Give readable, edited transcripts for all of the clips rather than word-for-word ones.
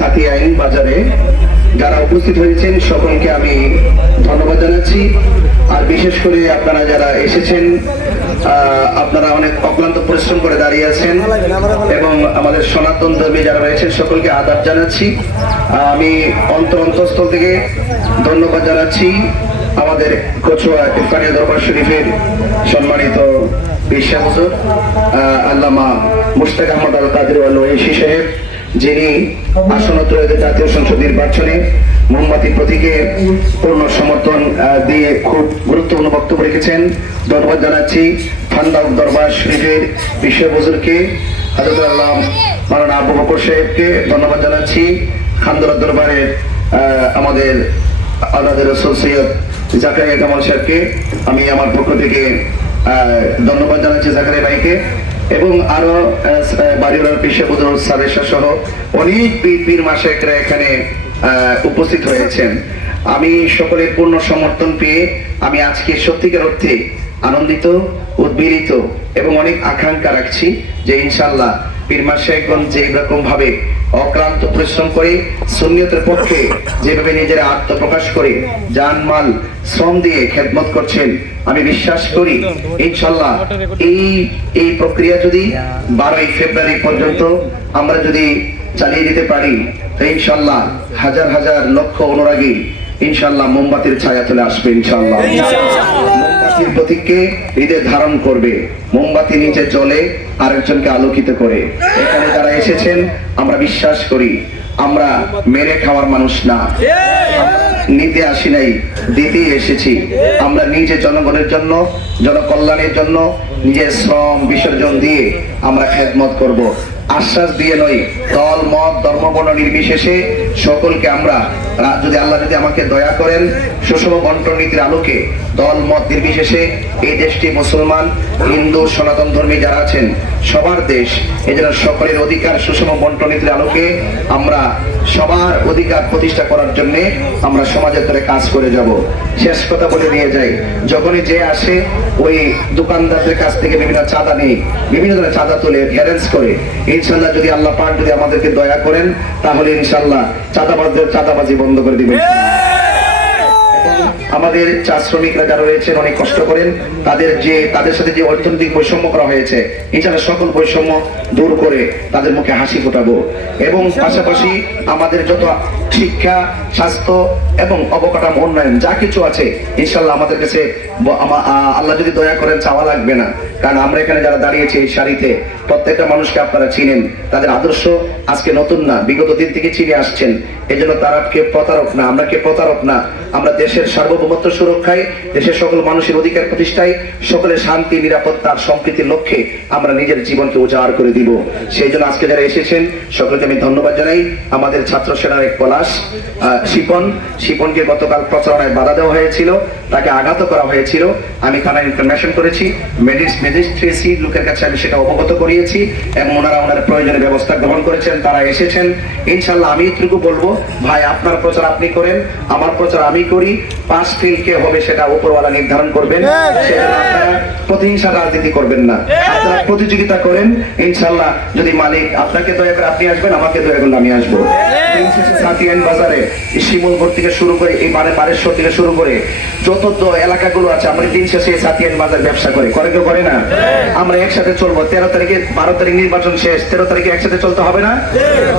সাথী আইন বাজারে যারা উপস্থিত হয়েছেন সকলকে আমি ধন্যবাদ জানাচ্ছি। আর বিশেষ করে আপনারা যারা এসেছেন, আপনারা অনেক অক্লান্ত পরিশ্রম করে দাঁড়িয়ে আছেন এবং আমাদের সনাতন ধর্মী যারা রয়েছেন সকলকে আদাব জানাচ্ছি। আমি অন্তঃস্থল থেকে ধন্যবাদ জানাচ্ছি আমাদের কচুয়া ইরফানিয়া দরবার শরীফের সম্মানিত বিশ্বাস হুজুর আল্লামা মুশতাক আহমদ আল কাদের আল ওয়াইসি সাহেব, যিনি আসন্ন জাতীয় সংসদ নির্বাচনে মোমবাতি প্রতীকে পূর্ণ সমর্থন দিয়ে খুব গুরুত্বপূর্ণ বক্তব্য রেখেছেন। ধন্যবাদ জানাচ্ছি ফান্দাউক দরবার শরীফের বিশ্ব হুজুরকে, হযরত আল্লাহ মাওলানা আবু বকর সাহেবকে ধন্যবাদ জানাচ্ছি। খানদরা দরবারের আমাদের আলাদা রাসূল সৈয়দ জাকারিয়া কামাল সাহেবকে আমি আমার পক্ষ থেকে ধন্যবাদ জানাচ্ছি, জাকারিয়া ভাইকে, এবং আরো বাড়িওয়ালার পেশা বুজুর্গ সাদেশা সহ অনেক পীর মাশায়েখরা এখানে উপস্থিত হয়েছেন। আমি সকলের পূর্ণ সমর্থন পেয়ে আমি আজকে সত্যিকার অর্থে আনন্দিত, উদ্বেলিত এবং অনেক আকাঙ্ক্ষা রাখছি যে ইনশাআল্লাহ পীর মাশায়েখগণ যে এরকম ভাবে অক্লান্ত পরিশ্রম করে সুন্নিয়তের পক্ষে যেভাবে নিজেরা আত্মপ্রকাশ করে জানমাল শ্রম দিয়ে খেদমত করছেন, আমি বিশ্বাস করি ইনশাআল্লাহ এই প্রক্রিয়া যদি 12ই ফেব্রুয়ারি পর্যন্ত আমরা যদি চালিয়ে দিতে পারি তো ইনশাআল্লাহ হাজার হাজার লক্ষ অনুরাগী ইনশাআল্লাহ মোমবাতির ছায়া তুলে আসবে। ইনশাআল্লাহ মোমবাতির প্রতীককে হৃদয়ে ধারণ করবে, মোমবাতি নিচে জ্বলে আরেকজনকে আলোকিত করে। এখানে যারা এসেছেন আমরা বিশ্বাস করি আমরা মেরে খাওয়ার মানুষ না, নিতে আসি নাই, দিতেই এসেছি। আমরা নিজে জনগণের জন্য, জনকল্যাণের জন্য নিজের শ্রম বিসর্জন দিয়ে আমরা খেদমত করব। আশ্বাস দিয়ে নয়, দল মত ধর্ম বর্ণ নির্বিশেষে সকলকে আমরা যদি আল্লাহ যদি আমাকে দয়া করেন সুষম বন্টন নীতির আলোকে দল মত নির্বিশেষে এই দেশটি মুসলমান হিন্দু সনাতন ধর্মী যারা আছেন সবার দেশ, এজন্য সকলের অধিকার সুষম বন্টন নীতির আলোকে আমরা সবার অধিকার প্রতিষ্ঠা করার জন্য আমরা সমাজের ধরে কাজ করে যাব। শেষ কথা বলে নিয়ে যাই, যখনই যে আসে ওই দোকানদারদের কাছ থেকে বিভিন্ন চাঁদা নিয়ে বিভিন্ন ধরনের চাঁদা তুলে হ্যারেন্স করে, ইনশাআল্লাহ যদি আল্লাহ পাক যদি আমাদেরকে দয়া করেন তাহলে ইনশাআল্লাহ চাঁদাবাজি বন্ধ করে দিবেন। আমাদের চা শ্রমিকরা যারা রয়েছেন অনেক কষ্ট করেন, তাদের সাথে যে অর্থনৈতিক বৈষম্য করা হয়েছে ইনশাআল্লাহ সকল বৈষম্য দূর করে তাদের মুখে হাসি ফোটাবো। এবং পাশাপাশি আমাদের যত শিক্ষা, স্বাস্থ্য এবং অবকাঠামো উন্নয়ন যা কিছু আছে ইনশাআল্লাহ আমাদের কাছে আল্লাহ যদি দয়া করেন চাওয়া লাগবে না, কারণ আমরা এখানে যারা দাঁড়িয়েছি এই সারিতে প্রত্যেকটা মানুষকে আপনারা চিনেন, তাদের আদর্শ আজকে নতুন না, বিগত দিন থেকে চিনে আসছেন। এই জন্য তারা কে প্রতারক না, আমরা কে প্রতারক না। আমরা দেশের সার্বভৌমত্ব সুরক্ষায়, দেশের সকল মানুষের অধিকার প্রতিষ্ঠায়, সকলের শান্তি নিরাপত্তা আর সম্প্রীতির লক্ষ্যে আমরা নিজের জীবনকে উজাড় করে দিব। সেই জন্য আজকে যারা এসেছেন সকলকে আমি ধন্যবাদ জানাই। আমাদের ছাত্র সেনার এক পলাশ শিপনকে গতকাল প্রচারণায় বাধা দেওয়া হয়েছিল, তাকে আঘাত করা হয়েছিল। আমি থানায় ইনফরমেশন করেছি, ম্যাজিস্ট্রেসি লোকের কাছে আমি সেটা অবগত করিয়েছি এবং ওনারা প্রয়োজনীয় ব্যবস্থা গ্রহণ করেছেন, তারা এসেছেন। ইনশাআল্লাহ আমি এটুকু বলবো, ভাই আপনার প্রচার আপনি করেন, আমার প্রচার আমি করি, পাস ফেল কে হবে সেটা উপরওয়ালা নির্ধারণ করবেন। সেজন্য আপনারা প্রতিহিংসা রাজনীতি করবেন না, আপনারা প্রতিযোগিতা করেন। ইনশাআল্লাহ যদি মালিক আপনাকে দয়া করে আপনি আসবেন, আমাকে দয়া করলে আমি আসবো। সাথী আইন বাজারে শিমুলপুর থেকে শুরু করে এই বারেশ্বর থেকে শুরু করে যত এলাকাগুলো আছে আমরা দিন শেষে সাথী আইন বাজার ব্যবসা করে কেউ করে না? আমরা একসাথে চলবো। 13 তারিখে 12 তারিখ নির্বাচন শেষ, 13 তারিখে একসাথে চলতে হবে না?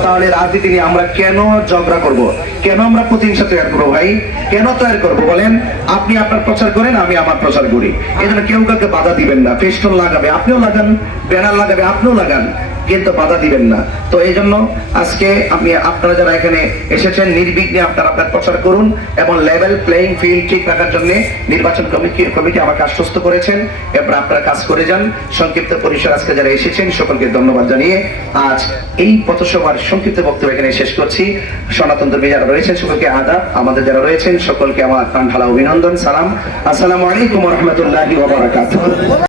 তাহলে রাজনীতি নিয়ে আমরা কেন ঝগড়া করব, কেন আমরা প্রতিহিংসা তৈরি করবো? ভাই কেন তৈরি করবো বলেন? আপনি আপনার প্রচার করেন, আমি আমার প্রচার করি। এই জন্য কেউ কাউকে বাধা দিবেন না। ফেস্টুন লাগাবে আপনিও লাগান, ব্যানার লাগাবে আপনিও লাগান, কিন্তু বাধা দিবেন না। তো এই জন্য আজকে আপনারা যারা এখানে এসেছেন নির্বিঘ্নে আপনারা আপনার প্রচার করুন এবং লেভেল প্লেইং ফিল্ড ঠিক রাখার জন্য নির্বাচন কমিটি আমাকে আশ্বস্ত করেছেন। এরপর আপনারা কাজ করে যান। সংক্ষিপ্ত পরিসর আজকে যারা এসেছেন সকলকে ধন্যবাদ জানিয়ে আজ এই পথসভার সংক্ষিপ্ত বক্তব্য এখানে শেষ করছি। সনাতন ধর্মী যারা রয়েছেন সকলকে আদাব, আমাদের যারা রয়েছেন সকলকে আমার প্রাণ ঢালা অভিনন্দন, সালাম। আসসালামু আলাইকুম ওয়া রাহমাতুল্লাহি ওয়া বারাকাতুহু।